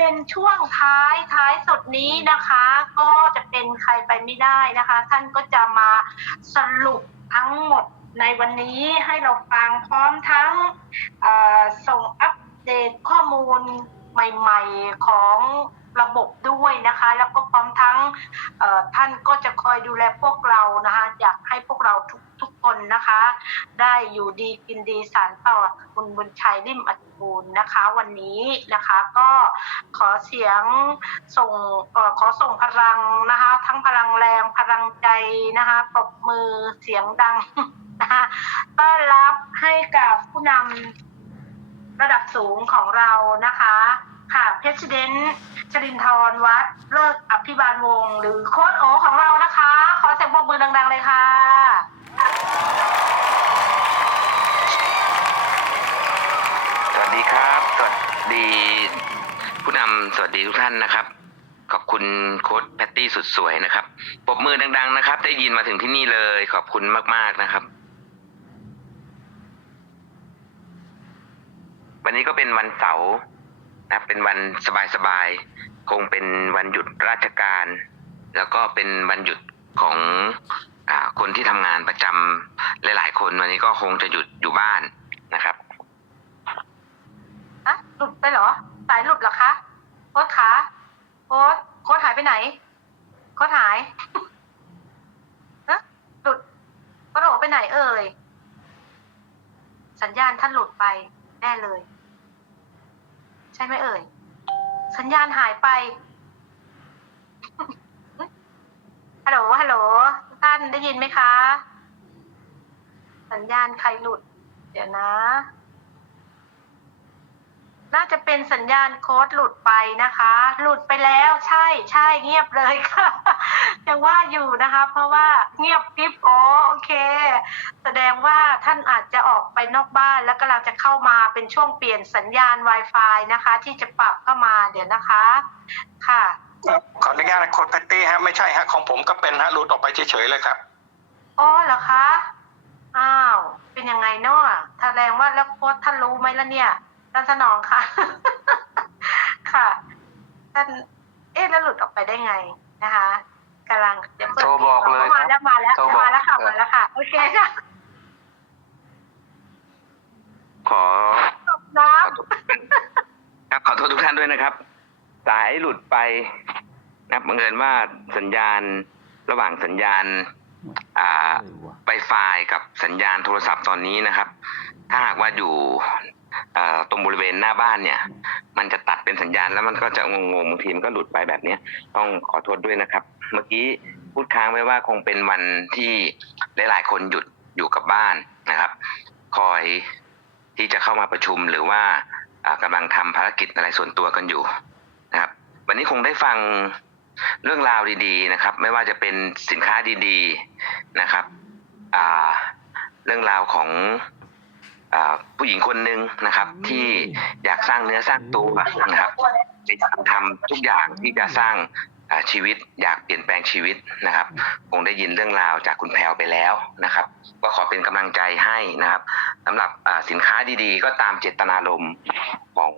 เป็นช่วงท้ายท้ายสุดนี้นะคะ ก็จะเป็นใครไปไม่ได้นะคะ ท่านก็จะมาสรุปทั้งหมดในวันนี้ให้เราฟังพร้อมทั้งส่งอัปเดตข้อมูลใหม่ๆของระบบด้วยนะคะ แล้วก็พร้อมทั้งท่านก็จะคอยดูแลพวกเรานะคะ อยากให้พวกเราทุก คนนะคะ ได้อยู่ดีกินดีสารต่อคุณบุญชัยริมอัตบูลย์นะคะ วันนี้นะคะก็ขอเสียงส่งออขอส่งพลังนะคะ ทั้งพลังแรงพลังใจนะคะปรบมือเสียงดังนะคะต้อนรับให้กับผู้นำระดับสูงของเรานะคะค่ะเพชรเดนชรินทรวัดเลิกอภิบาลวงศ์หรือโค้ดโอของเรานะคะ ขอเสียงปรบมือดังๆเลยค่ะ ดีครับ สวัสดี ผู้นำสวัสดีทุกท่านนะครับ ขอบคุณโค้ชแพตตี้สุดสวยนะครับปรบมือดัง ๆ นะครับ ได้ยินมาถึงที่นี่เลย ขอบคุณมาก ๆนะครับ วันนี้ก็เป็นวันเสาร์นะเป็นวันสบายๆ คงเป็นวันหยุดราชการ แล้วก็เป็นวันหยุดของอคนที่ทำงานประจำหลาย ๆ คนวันนี้ก็คงจะหยุดอยู่บ้านนะครับ อะ หลุดไปเหรอ สายหลุดเหรอคะโค้ดคะโค้ดโค้ดหายไปไหนโค้ดหายฮะหลุดโค้ดโอไปไหนเอ่ย สัญญาณท่านหลุดไปแน่เลย ใช่ไหมเอ่ย สัญญาณหายไปฮัลโหลฮัลโหลท่านได้ยินไหมคะ สัญญาณใครหลุด เดี๋ยวนะ น่าจะเป็นสัญญาณโค้ดหลุดไปนะคะ หลุดไปแล้วใช่ใช่เงียบเลยค่ะ ยังว่าอยู่นะคะ เพราะว่าเงียบกริบอ๋อโอเค แสดงว่าท่านอาจจะออกไปนอกบ้าน แล้วกำลังจะเข้ามาเป็นช่วงเปลี่ยนสัญญาณ Wi-Fi นะคะ ที่จะปรับเข้ามาเดี๋ยวนะคะ ค่ะ ขออนุญาตนะโค้ดแพตตี้ฮะไม่ใช่ฮะของผมก็เป็นฮะหลุดออกไปเฉยๆเลยครับอ๋อเหรอคะอ้าวเป็นยังไงเนาะแสดงว่าแล้วโค้ดท่านรู้ไหมล่ะเนี่ย ท่านสนองค่ะ ค่ะ ท่าน เอ๊ะแล้วหลุดออกไปได้ไงนะคะกำลังเดี๋ยวเปิดโทรบอกเลยมาแล้วมาแล้วโทรบอกมาแล้วค่ะมาแล้วค่ะ โอเคค่ะ ขอจบน้ครับขอโทษทุกท่านด้วยนะครับ สายหลุดไปนะครับบังเอิญว่าสัญญาณระหว่างสัญญาณอ่าไวไฟกับสัญญาณโทรศัพท์ตอนนี้นะครับ ถ้าหากว่าอยู่เอ่อ ตรงบริเวณหน้าบ้านเนี่ย มันจะตัดเป็นสัญญาณแล้วมันก็จะงงๆบางทีมันก็หลุดไปแบบเนี้ย ต้องขอโทษด้วยนะครับ เมื่อกี้พูดค้างไว้ว่าคงเป็นวันที่หลายๆ คนหยุดอยู่กับบ้านนะครับ คอยที่จะเข้ามาประชุมหรือว่าอ่ากำลังทำภารกิจอะไรส่วนตัวกันอยู่นะครับ วันนี้คงได้ฟังเรื่องราวดีๆนะครับ ไม่ว่าจะเป็นสินค้าดีๆนะครับเรื่องราวของ ผู้หญิงคนหนึ่งนะครับ ที่อยากสร้างเนื้อสร้างตัวนะครับพยายามทำทุกอย่างที่จะสร้างอ่าชีวิตอยากเปลี่ยนแปลงชีวิตนะครับ คงได้ยินเรื่องราวจากคุณแพลวไปแล้วนะครับ ก็ขอเป็นกำลังใจให้นะครับสำหรับอ่าสินค้าดีๆ ก็ตามเจตนารมณ์ของ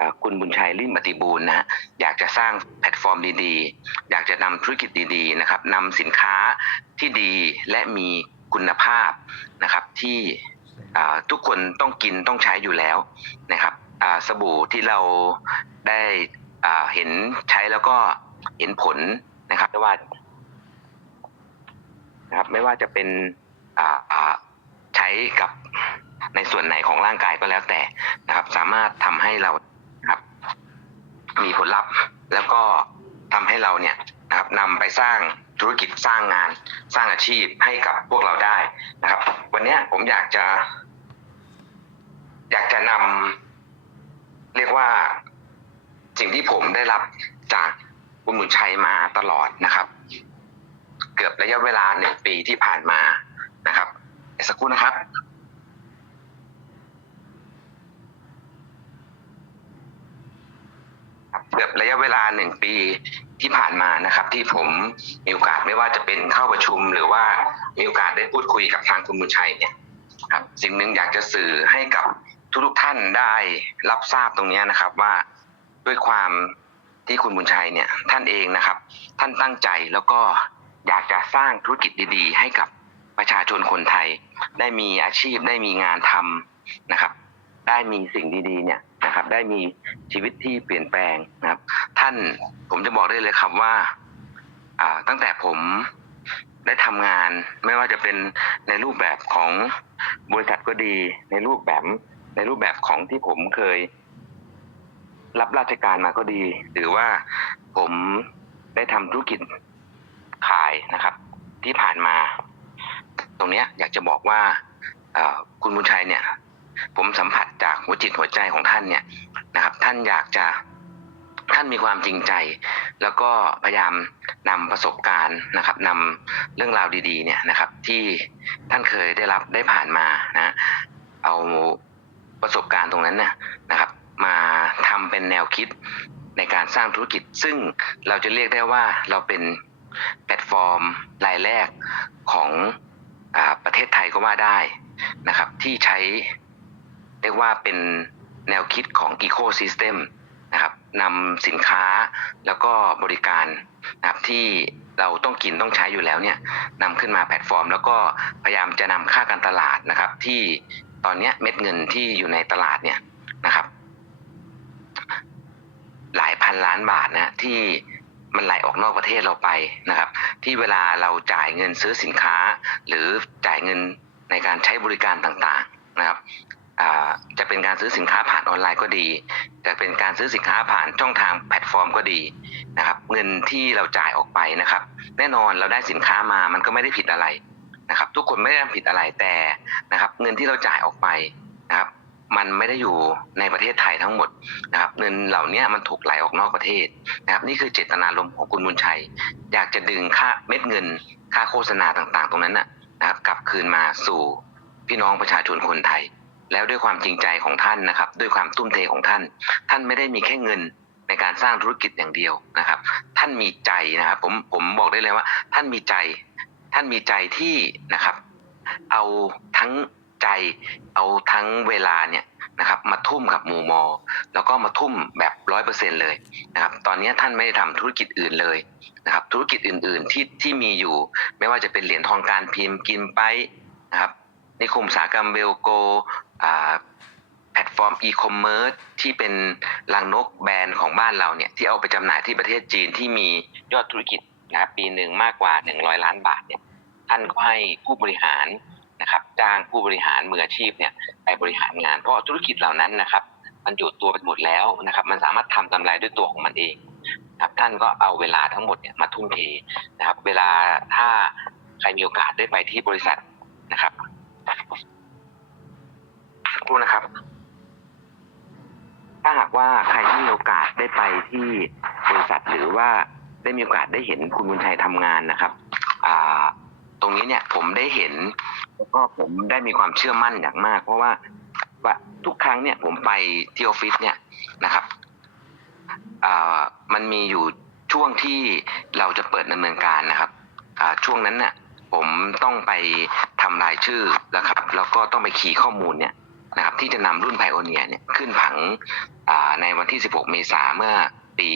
อาคุณบุญชัยลิ่มปฏิบูรณ์นะฮะอยากจะสร้างแพลตฟอร์มดีๆ อยากจะนำธุรกิจดีๆนะครับนำสินค้าที่ดีและมีคุณภาพนะครับที่อ่า ทุกคนต้องกินต้องใช้อยู่แล้วนะครับสบู่ที่เราได้เห็นใช้แล้วก็เห็นผลนะครับไม่ว่านะครับไม่ว่าจะเป็นใช้กับในส่วนไหนของร่างกายก็แล้วแต่นะครับ สามารถทำให้เราครับ มีผลลัพธ์แล้วก็ทำให้เราเนี่ยนะครับนำไปสร้าง ธุรกิจสร้างงานสร้างอาชีพให้กับพวกเราได้นะครับ วันนี้ผมอยากจะ อยากจะนำเรียกว่าสิ่งที่ผมได้รับจากคุณบุญชัยมาตลอดนะครับ เกือบระยะเวลาหนึ่งปีที่ผ่านมานะครับสักครู่นะครับเกือบระยะเว ลาหนึ่งปีที่ผ่านมานะครับ ที่ผมมีโอกาสไม่ว่าจะเป็นเข้าประชุม หรือว่ามีโอกาสได้พูดคุยกับทางคุณบุญชัยเนี่ยครับสิ่งหนึ่งอยากจะสื่อให้กับทุกๆท่านได้รับทราบตรงนี้นะครับว่าด้วยความที่คุณบุญชัยเนี่ยท่านเองนะครับ ท่านตั้งใจแล้วก็อยากจะสร้างธุรกิจดีๆ ให้กับประชาชนคนไทย ได้มีอาชีพได้มีงานทำนะครับ ได้มีสิ่งดีๆเนี่ยนะครับ ได้มีชีวิตที่เปลี่ยนแปลง ท่าน ผมจะบอกได้เลยครับว่า อ่า ตั้งแต่ผมได้ทำงาน ไม่ว่าจะเป็นในรูปแบบของบริษัทก็ดี ในรูปแบบ ในรูปแบบของที่ผมเคย รับราชการมาก็ดี หรือว่าผมได้ทำธุรกิจขายนะครับ ที่ผ่านมา ตรงเนี้ยอยากจะบอกว่าคุณบุญชัยเนี่ย ผมสัมผัสจากหัวจิตหัวใจของท่านเนี่ยนะครับ ท่านอยากจะ ท่านมีความจริงใจ แล้วก็พยายามนำประสบการณ์นะครับนำเรื่องราวดีๆเนี่ยนะครับ ที่ท่านเคยได้รับได้ผ่านมานะเอาประสบการณ์ตรงนั้นเนี่ยนะครับ มาทำเป็นแนวคิดในการสร้างธุรกิจ ซึ่งเราจะเรียกได้ว่าเราเป็นแพลตฟอร์มรายแรกของอาประเทศไทยก็ว่าได้นะครับ ที่ใช้เรียกว่าเป็นแนวคิดของ Ecosystem นะครับนำสินค้าแล้วก็บริการนะครับที่เราต้องกินต้องใช้อยู่แล้วเนี่ยนำขึ้นมาแพลตฟอร์ม แล้วก็พยายามจะนำค่าการตลาดนะครับ ที่ตอนนี้เม็ดเงินที่อยู่ในตลาดเนี่ยนะครับ หลายพันล้านบาทนะที่มันไหลออกนอกประเทศเราไปนะครับ ที่เวลาเราจ่ายเงินซื้อสินค้า หรือจ่ายเงินในการใช้บริการต่างๆนะครับ จะเป็นการซื้อสินค้าผ่านออนไลน์ก็ดี จะเป็นการซื้อสินค้าผ่านช่องทางแพลตฟอร์มก็ดีนะครับเงินที่เราจ่ายออกไปนะครับ แน่นอนเราได้สินค้ามามันก็ไม่ได้ผิดอะไรนะครับ ทุกคนไม่ได้ทำผิดอะไรแต่นะครับ เงินที่เราจ่ายออกไปนะครับ มันไม่ได้อยู่ในประเทศไทยทั้งหมดนะครับ เงินเหล่านี้มันถูกไหลออกนอกประเทศนะครับ นี่คือเจตนารมณ์ของคุณบุญชัย อยากจะดึงค่าเม็ดเงิน ค่าโฆษณาต่างๆ ตรงนั้นนะนะครับกลับคืนมาสู่พี่น้องประชาชนคนไทย แล้วด้วยความจริงใจของท่านนะครับ ด้วยความทุ่มเทของท่าน ท่านไม่ได้มีแค่เงินในการสร้างธุรกิจอย่างเดียวนะครับ ท่านมีใจนะครับ ผมผมบอกได้เลยว่า ท่านมีใจ ท่านมีใจที่นะครับ เอาทั้งใจเอาทั้งเวลาเนี่ยนะครับ มาทุ่มกับมูมอ แล้วก็มาทุ่มแบบร้อยเปอร์เซ็นเลยนะครับ ตอนนี้ท่านไม่ได้ทำธุรกิจอื่นเลยนะครับ ธุรกิจอื่น ๆที่ที่มีอยู่ ไม่ว่าจะเป็นเหรียญทองการพิมพ์กินไปนะครับ ในิคมอุตสาหกรรมเวลโกแพลตฟอร์มอีคอมเมิร์ซที่เป็นลังนกแบรนด์ของบ้านเราเนี่ยที่เอาไปจำหน่ายที่ประเทศจีนที่มียอดธุรกิจนะครับปีหนึ่งมากกว่า 100 ล้านบาทเนี่ยท่านก็ให้ผู้บริหารนะครับจ้างผู้บริหารมืออาชีพเนี่ยไปบริหารงาน เพราะธุรกิจเหล่านั้นนะครับ มันอยู่ตัวไปหมดแล้วนะครับ มันสามารถทำกำไรด้วยตัวของมันเองนะครับท่านก็เอาเวลาทั้งหมดเนี่ยมาทุ่มเทนะครับ เวลาถ้าใครมีโอกาสได้ไปที่บริษัทนะครับ ครู่นะครับ ถ้าหากว่าใครที่มีโอกาสได้ไปที่บริษัทหรือว่าได้มีโอกาสได้เห็นคุณบุญชัยทำงานนะครับ อ่า ตรงนี้เนี่ยผมได้เห็นแล้วก็ผมได้มีความเชื่อมั่นอย่างมาก เพราะว่าว่าทุกครั้งเนี่ยผมไปที่ออฟฟิศเนี่ยนะครับ อ่า มันมีอยู่ช่วงที่เราจะเปิดดำเนินการนะครับ อ่า ช่วงนั้นเนี่ยผมต้องไปทำรายชื่อนะครับ แล้วก็ต้องไปคีย์ข้อมูลเนี่ย นะครับที่จะนำรุ่นไพโอเนียเนี่ยขึ้นผังอ่าในวันที่ 16 เมษาเมื่อปี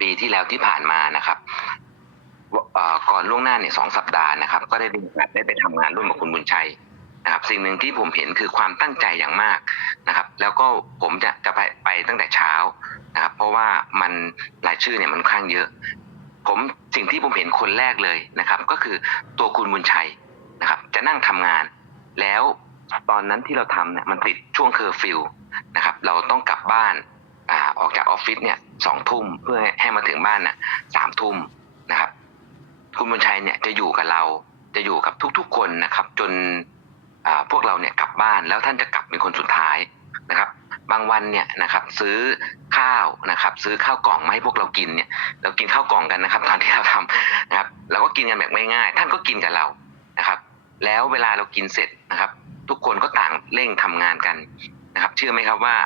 ปีที่แล้วที่ผ่านมานะครับอ่อก่อนล่วงหน้าเนี่ยสองสัปดาห์นะครับ ก็ได้มีโอกาสได้ไปทำงานร่วมกับคุณบุญชัยนะครับ สิ่งหนึ่งที่ผมเห็นคือความตั้งใจอย่างมากนะครับ แล้วก็ผมจะจะไปไปตั้งแต่เช้านะครับ เพราะว่ามันรายชื่อเนี่ยมันค่อนข้างเยอะ ผมสิ่งที่ผมเห็นคนแรกเลยนะครับ ก็คือตัวคุณบุญชัยนะครับ จะนั่งทำงาน แล้ว ตอนนั้นที่เราทำเนี่ยมันติดช่วงเคอร์ฟิวนะครับ เราต้องกลับบ้านอ่าออกจากออฟฟิศเนี่ยสองทุ่มเพื่อให้มาถึงบ้านน่ะสามทุ่มนะครับ คุณบุญชัยเนี่ยจะอยู่กับเราจะอยู่กับทุกๆคนนะครับ จนอ่าพวกเราเนี่ยกลับบ้านแล้วท่านจะกลับเป็นคนสุดท้ายนะครับ บางวันเนี่ยนะครับซื้อข้าวนะครับ ซื้อข้าวกล่องมาให้พวกเรากินเนี่ย เรากินข้าวกล่องกันนะครับ ตอนที่เราทำนะครับ เราก็กินกันแบบง่ายๆท่านก็กินกับเรานะครับ แล้วเวลาเรากินเสร็จนะครับ ทุกคนก็ต่างเร่งทำงานกันนะครับ เชื่อไหมครับว่า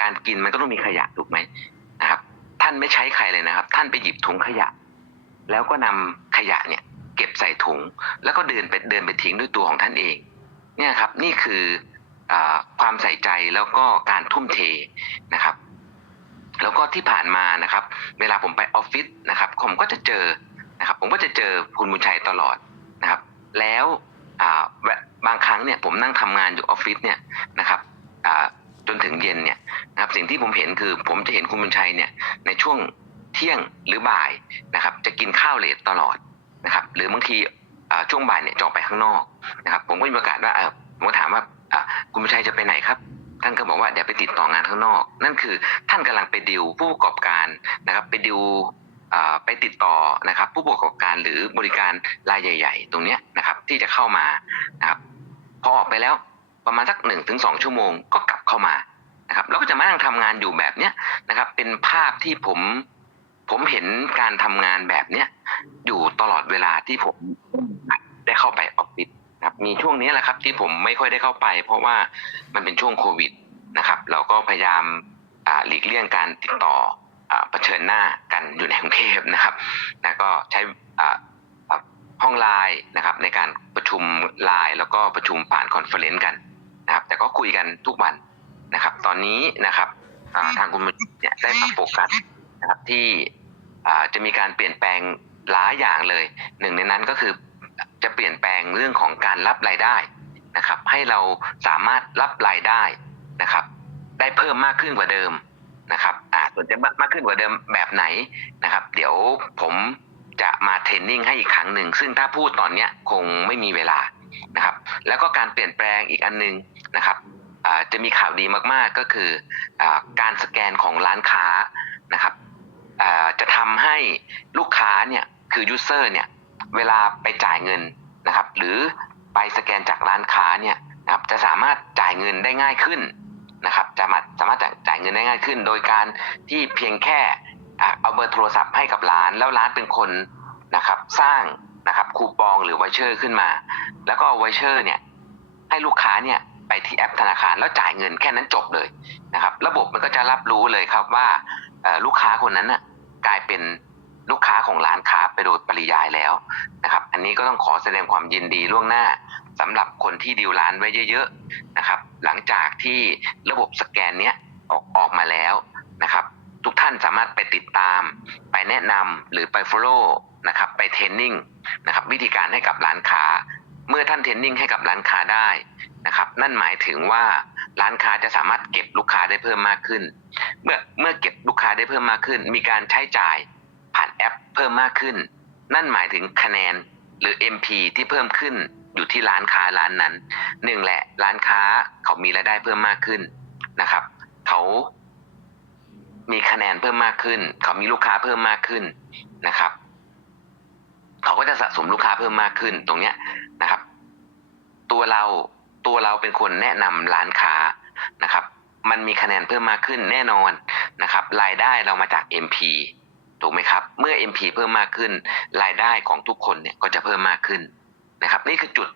การกินมันก็ต้องมีขยะถูกไหมนะครับ ท่านไม่ใช้ใครเลยนะครับ ท่านไปหยิบถุงขยะ แล้วก็นำขยะเนี่ย เก็บใส่ถุง แล้วก็เดินไปเดินไปทิ้งด้วยตัวของท่านเอง เนี่ยครับ นี่คืออความใส่ใจแล้วก็การทุ่มเทนะครับ แล้วก็ที่ผ่านมานะครับ เวลาผมไปออฟฟิศนะครับ ผมก็จะเจอนะครับ ผมก็จะเจอคุณบุญชัยตลอดนะครับ แล้ว บางครั้งเนี่ยผมนั่งทำงานอยู่ออฟฟิศเนี่ยนะครับจนถึงเย็นเนี่ยนะครับสิ่งที่ผมเห็นคือผมจะเห็นคุณบุญชัยเนี่ยในช่วงเที่ยงหรือบ่ายนะครับ จะกินข้าวเลทตลอดนะครับ หรือบางทีช่วงบ่ายเนี่ยจออกไปข้างนอกนะครับ ผมก็มีโอกาสว่าผมถามว่าคุณบุญชัยจะไปไหนครับท่านก็บอกว่าเดี๋ยวไปติดต่องานข้างนอก นั่นคือท่านกำลังไปดิวผู้ประกอบการนะครับ ไปดิว ไปติดต่อนะครับผู้ประกอบการหรือบริการรายใหญ่ ๆ ตรงนี้นะครับที่จะเข้ามานะครับพอออกไปแล้วประมาณสักหนึ่งถึงสองชั่วโมงก็กลับเข้ามานะครับแล้วก็จะมานั่งทำงานอยู่แบบเนี้ยนะครับเป็นภาพที่ผมผมเห็นการทำงานแบบเนี้ยอยู่ตลอดเวลาที่ผมได้เข้าไปออฟฟิศนะครับมีช่วงนี้แหละครับที่ผมไม่ค่อยได้เข้าไป เพราะว่ามันเป็นช่วงโควิดนะครับ เราก็พยายามหลีกเลี่ยงการติดต่อ เผชิญหน้ากันอยู่ในกรุงเทพนะครับนะก็ใช้ห้องไลน์นะครับในการประชุมไลน์แล้วก็ประชุมผ่านคอนเฟอเรนซ์กันนะครับ แต่ก็คุยกันทุกวันนะครับ ตอนนี้นะครับทางคุณมุจิตเนี่ยได้ปรับโฟกัสนะครับที่จะมีการเปลี่ยนแปลงหลายอย่างเลย หนึ่งในนั้นก็คือจะเปลี่ยนแปลงเรื่องของการรับรายได้นะครับ ให้เราสามารถรับรายได้นะครับ ได้เพิ่มมากขึ้นกว่าเดิม นะครับอ่าส่วนจะมากขึ้นกว่าเดิมแบบไหนนะครับ เดี๋ยวผมจะมาเทรนนิ่งให้อีกครั้งหนึ่ง ซึ่งถ้าพูดตอนเนี้ยคงไม่มีเวลานะครับ แล้วก็การเปลี่ยนแปลงอีกอันหนึงนะครับอ่าจะมีข่าวดีมากๆก็คืออาการสแกนของร้านค้านะครับอ่าจะทำให้ลูกค้าเนี่ยคือยูเซอร์เนี่ยเวลาไปจ่ายเงินนะครับ หรือไปสแกนจากร้านค้าเนี่ยนะครับจะสามารถจ่ายเงินได้ง่ายขึ้น นะครับจะมาสามารถจ่ายเงินได้ง่ายขึ้น โดยการที่เพียงแค่เอาเบอร์โทรศัพท์ให้กับร้าน แล้วร้านเป็นคนนะครับสร้างนะครับคูปองหรือไวเชอร์ขึ้นมา แล้วก็เอาไวเชอร์เนี่ยให้ลูกค้าเนี่ยไปที่แอปธนาคารแล้วจ่ายเงินแค่นั้นจบเลยนะครับ ระบบมันก็จะรับรู้เลยครับว่าลูกค้าคนนั้นน่ะกลายเป็นลูกค้าของร้านค้าไปโดยปริยายแล้วนะครับ อันนี้ก็ต้องขอแสดงความยินดีล่วงหน้า สำหรับคนที่ดีลร้านไว้เยอะๆนะครับ หลังจากที่ระบบสแกนเนี้ยออกออกมาแล้วนะครับ ทุกท่านสามารถไปติดตาม ไปแนะนำหรือไป follow นะครับไปเทรนนิ่งนะครับวิธีการให้กับร้านค้า เมื่อท่านเทรนนิ่งให้กับร้านค้าได้นะครับนั่นหมายถึงว่าร้านค้าจะสามารถเก็บลูกค้าได้เพิ่มมากขึ้น เมื่อเมื่อเก็บลูกค้าได้เพิ่มมากขึ้น มีการใช้จ่ายผ่านแอปเพิ่มมากขึ้น นั่นหมายถึงคะแนนหรือ MP ที่เพิ่มขึ้น อยู่ที่ร้านค้าร้านนั้นหนึ่งแหละร้านค้าเขามีรายได้เพิ่มมากขึ้นนะครับ เขามีคะแนนเพิ่มมากขึ้น เขามีลูกค้าเพิ่มมากขึ้นนะครับ เขาก็จะสะสมลูกค้าเพิ่มมากขึ้นตรงเนี้ยนะครับ ตัวเราตัวเราเป็นคนแนะนำร้านค้านะครับ มันมีคะแนนเพิ่มมากขึ้นแน่นอนนะครับ รายได้เรามาจาก MP ถูกไหมครับ เมื่อ MP เพิ่มมากขึ้น รายได้ของทุกคนเนี่ยก็จะเพิ่มมากขึ้น นะครับ นี่คือจุด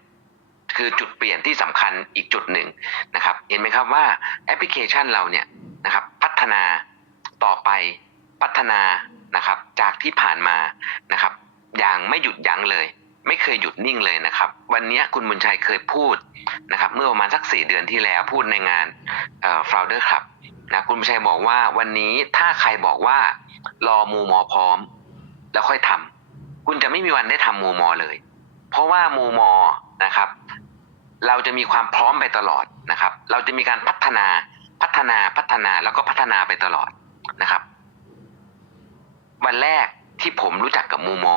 คือจุดเปลี่ยนที่สำคัญอีกจุดหนึ่งนะครับ เห็นไหมครับว่าแอปพลิเคชันเราเนี่ยนะครับ พัฒนาต่อไปพัฒนานะครับ จากที่ผ่านมานะครับ อย่างไม่หยุดยั้งเลย ไม่เคยหยุดนิ่งเลยนะครับ วันนี้คุณบุญชัยเคยพูดนะครับ เมื่อประมาณสักสี่เดือนที่แล้วพูดในงานเอ่อ Founder Club นะคุณบุญชัยบอกว่าวันนี้ถ้าใครบอกว่ารอมูมอพร้อม แล้วค่อยทำคุณจะไม่มีวันได้ทำมูมอเลย เพราะว่ามูมอนะครับ เราจะมีความพร้อมไปตลอดนะครับ เราจะมีการพัฒนาพัฒนาพัฒนาแล้วก็พัฒนาไปตลอดนะครับ วันแรกที่ผมรู้จักกับมูมอ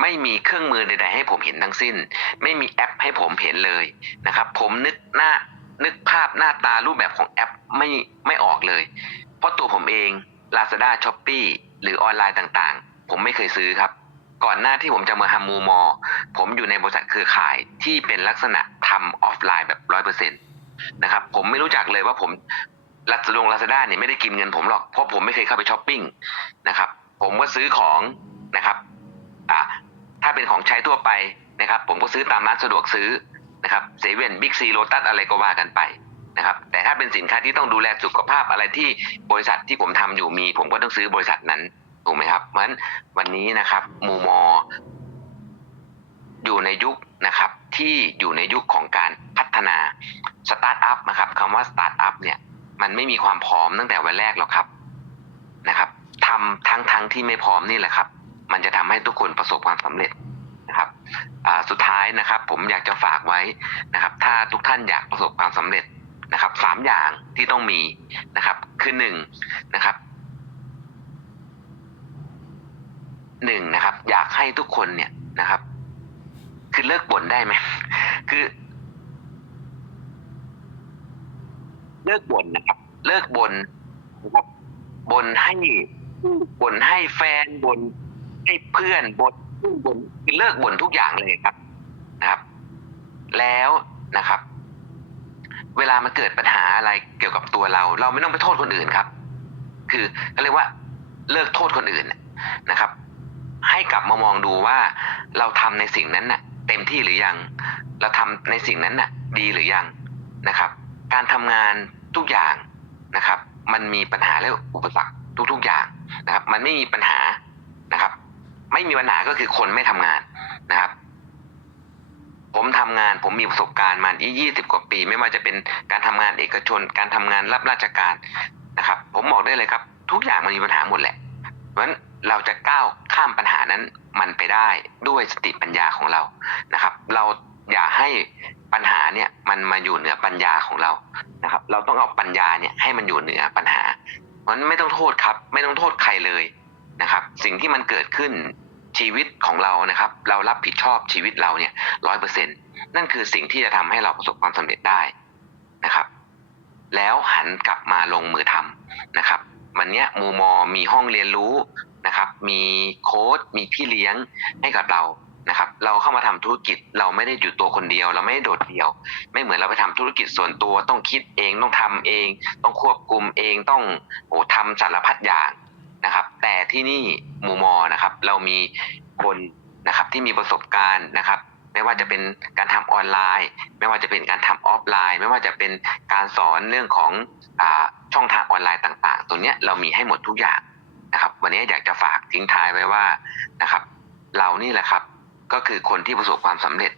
ไม่มีเครื่องมือใดๆให้ผมเห็นทั้งสิ้น ไม่มีแอปให้ผมเห็นเลยนะครับ ผมนึกหน้านึกภาพหน้าตารูปแบบของแอปไม่ไม่ออกเลย เพราะตัวผมเอง Lazada s h o p e e หรือออนไลน์ต่างๆ ผมไม่เคยซื้อครับ ก่อนหน้าที่ผมจะมาทำมูมอ ผมอยู่ในบริษัทเครือข่ายที่เป็นลักษณะทำออฟไลน์แบบร้อยเปอร์เซ็นตนะครับ ผมไม่รู้จักเลยว่าผมลัสลงลาซาด้าเนี่ยไม่ได้กินเงินผมหรอกเพราะผมไม่เคยเข้าไปช้อปปิ้งนะครับ ผมก็ซื้อของนะครับอ่าถ้าเป็นของใช้ทั่วไปนะครับ ผมก็ซื้อตามร้านสะดวกซื้อนะครับเซเว่นบิ๊กซีโ t ตัสอะไรก็ว่ากันไปนะครับ แต่ถ้าเป็นสินค้าที่ต้องดูแลสุขภาพอะไรที่บริษัทที่ผมทำอยู่มี ผมก็ต้องซื้อบริษัทนั้น ถูกไหมครับเพราะฉะนั้นวันนี้นะครับมูมออยู่ในยุคนะครับ ที่อยู่ในยุคของการพัฒนาสตาร์ทอัพนะครับคำว่าสตาร์ทอัพเนี่ย มันไม่มีความพร้อมตั้งแต่วันแรกหรอกครับนะครับทำทั้งทั้งที่ไม่พร้อมนี่แหละครับ มันจะทำให้ทุกคนประสบความสำเร็จนะครับสุดท้ายนะครับ ผมอยากจะฝากไว้นะครับ ถ้าทุกท่านอยากประสบความสำเร็จนะครับสามอย่างที่ต้องมีนะครับ คือหนึ่งนะครับ หนึ่งนะครับ อยากให้ทุกคนเนี่ยนะครับ คือเลิกบ่นได้ไหมคือ เลิกบ่นนะครับ เลิกบ่นนะครับบ่นให้บ่นให้แฟนบ่นให้เพื่อนบ่นบ่นคือเลิกบ่นทุกอย่างเลยครับนะครับ แล้วนะครับ เวลามันเกิดปัญหาอะไรเกี่ยวกับตัวเรา เราไม่ต้องไปโทษคนอื่นครับ คือก็เรียกว่า เลิกโทษคนอื่นนะครับ ให้กลับมามองดูว่าเราทำในสิ่งนั้นน่ะ เต็มที่หรือยัง เราทำในสิ่งนั้นน่ะ ดีหรือยังนะครับ การทำงานทุกอย่างนะครับ มันมีปัญหาและอุปสรรคทุกๆอย่างนะครับ มันไม่มีปัญหานะครับ ไม่มีปัญหาก็คือคนไม่ทำงานนะครับ ผมทำงานผมมีประสบการณ์มายี่สิบกว่าปี ไม่ว่าจะเป็นการทำงานเอกชน การทำงานรับราชการนะครับ ผมบอกได้เลยครับ ทุกอย่างมันมีปัญหาหมดแหละเพราะฉะนั้น เราจะก้าวข้ามปัญหานั้นมันไปได้ด้วยสติปัญญาของเรานะครับ เราอย่าให้ปัญหาเนี่ยมันมาอยู่เหนือปัญญาของเรานะครับ เราต้องเอาปัญญาเนี่ยให้มันอยู่เหนือปัญหาเพราะฉะนั้นไม่ต้องโทษครับ ไม่ต้องโทษใครเลยนะครับ สิ่งที่มันเกิดขึ้นชีวิตของเรานะครับ เรารับผิดชอบชีวิตเราเนี่ยร้อยเปอร์เซ็นต์นั่นคือสิ่งที่จะทำให้เราประสบความสำเร็จได้นะครับ แล้วหันกลับมาลงมือทำนะครับ วันนี้มูมอมีห้องเรียนรู้ นะครับ มีโค้ดมีพี่เลี้ยงให้กับเรานะครับ เราเข้ามาทำธุรกิจเราไม่ได้อยู่ตัวคนเดียว เราไม่ได้โดดเดี่ยว ไม่เหมือนเราไปทำธุรกิจส่วนตัวต้องคิดเองต้องทำเอง ต้องควบคุมเองต้องโอ้ทำสารพัดอย่างนะครับ แต่ที่นี่มูมอนะครับ เรามีคนนะครับที่มีประสบการณ์นะครับ ไม่ว่าจะเป็นการทำออนไลน์ ไม่ว่าจะเป็นการทำออฟไลน์ ไม่ว่าจะเป็นการสอนเรื่องของอช่องทางออนไลน์ต่าง ๆ ตัวเนี้ยเรามีให้หมดทุกอย่าง นะครับ วันนี้อยากจะฝากทิ้งท้ายไว้ว่านะครับ เรานี่แหละครับก็คือคนที่ประสบความสำเร็จ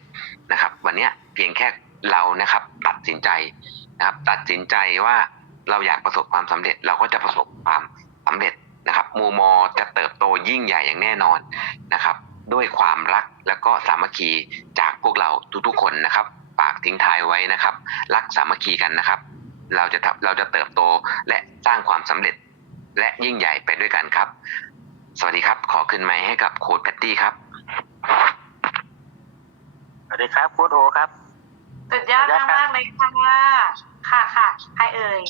นะครับ วันนี้เพียงแค่เรานะครับ ตัดสินใจนะครับ ตัดสินใจว่าเราอยากประสบความสำเร็จ เราก็จะประสบความสำเร็จนะครับมูมอจะเติบโตยิ่งใหญ่อย่างแน่นอนนะครับ ด้วยความรักแล้วก็สามัคคีจากพวกเราทุกๆคนนะครับฝากทิ้งท้ายไว้นะครับ รักสามัคคีกันนะครับ เราจะทำเราจะเติบโตและสร้างความสำเร็จ และยิ่งใหญ่ไปด้วยกันครับ สวัสดีครับ ขอขึ้นไมค์ให้กับโค้ดแพตตี้ครับ สวัสดีครับโค้ดโอครับ สุดยอดมากๆเลยค่ะค่ะค่ะใครเอ่ย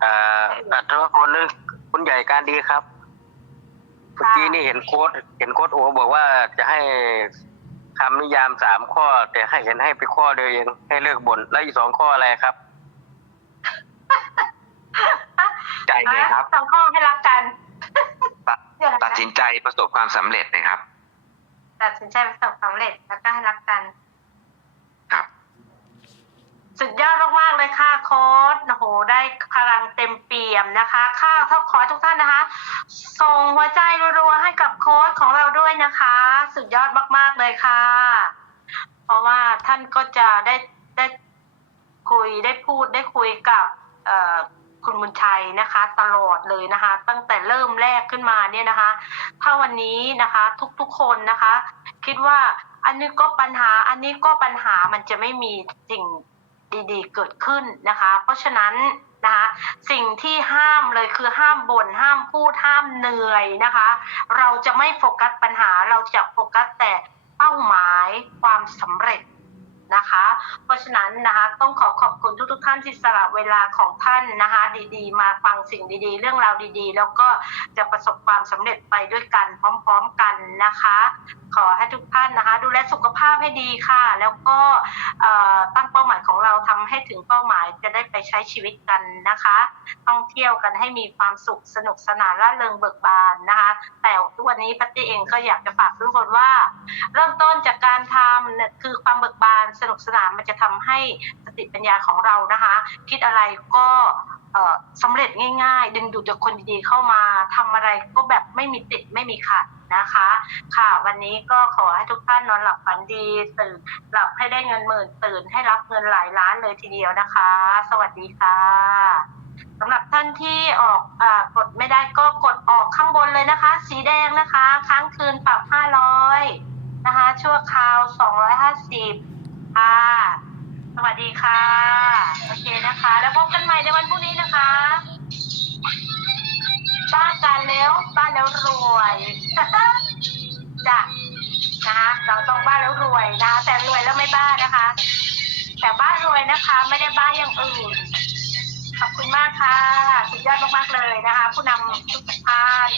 เอ่ออัตรพลหรือคุณใหญ่การดีครับเมื่อกี้นี่เห็นโค้ดเห็นโค้ดโอบอกว่าจะให้คำนิยามสามข้อ แต่ให้เห็นให้ไปข้อเดียวเองให้เลิกบ่นแล้วอีกสองข้ออะไรครับ ใจเลยครับสองข้อให้รักกัน ตัดเดี๋ยวนะตัดสินใจประสบความสำเร็จนะครับ ตัดสินใจประสบความสำเร็จแล้วก็ให้รักกัน ครับ สุดยอดมากๆเลยค่ะโค้ดโอ้โห ได้พลังเต็มเปี่ยมนะคะค่าถ้าขอให้ทุกท่านนะคะ ส่งหัวใจรัวๆให้กับโค้ดของเราด้วยนะคะ สุดยอดมากๆเลยค่ะ เพราะว่าท่านก็จะได้ได้คุยได้พูดได้คุยกับ เอ่อ คุณบุญชัยนะคะ ตลอดเลยนะคะ ตั้งแต่เริ่มแรกขึ้นมาเนี่ยนะคะ ถ้าวันนี้นะคะทุกๆคนนะคะ คิดว่าอันนี้ก็ปัญหาอันนี้ก็ปัญหามันจะไม่มีสิ่งดีๆ เกิดขึ้นนะคะ เพราะฉะนั้นนะคะสิ่งที่ห้ามเลยคือห้ามบ่นห้ามพูดห้ามเหนื่อยนะคะ เราจะไม่โฟกัสปัญหาเราจะโฟกัสแต่เป้าหมายความสำเร็จ นะคะ เพราะฉะนั้นนะคะต้องขอขอบคุณทุกๆท่านที่สละเวลาของท่านนะคะ ดีๆ มาฟังสิ่งดีๆ เรื่องราวดีๆ แล้วก็จะประสบความสำเร็จไปด้วยกันพร้อม ๆ กันนะคะ ขอให้ทุกท่านนะคะ แลสุขภาพให้ดีค่ะ แล้วก็ตั้งเป้าหมายของเราทำให้ถึงเป้าหมายจะได้ไปใช้ชีวิตกันนะคะ ท่องเที่ยวกันให้มีความสุขสนุกสนานร่าเริงเบิกบานนะคะ แต่ทุกวันนี้พัตตี้เองก็อยากจะฝากทุกคนว่า เริ่มต้นจากการทำคือความเบิกบานสนุกสนานมันจะทำให้สติปัญญาของเรานะคะ คิดอะไรก็สำเร็จง่าย ๆ ดึงดูดจากคนดีๆเข้ามาทำอะไรก็แบบไม่มีติดไม่มีขัด นะคะ ค่ะ วันนี้ก็ขอให้ทุกท่านนอนหลับฝันดีตื่นหลับให้ได้เงินหมื่นตื่นให้รับเงินหลายล้านเลยทีเดียวนะคะ สวัสดีค่ะสำหรับท่านที่ออกอกดไม่ได้ก็กดออกข้างบนเลยนะคะ สีแดงนะคะ ค้างคืนปรับห้าร้อยนะคะ ชั่วคราวสองร้อยห้าสิบค่ะ สวัสดีค่ะ โอเคนะคะ แล้วพบกันใหม่ในวันพรุ่งนี้นะคะ บ้านกันแล้วบ้านแล้วรวย จ้ะนะคะเราต้องบ้าแล้วรวยนะคะแต่รวยแล้วไม่บ้านะคะ แต่บ้านรวยนะคะ ไม่ได้บ้าอย่างอื่นขอบคุณมากค่ะ สุดยอดมากๆเลยนะคะ ผู้นำทุกท่าน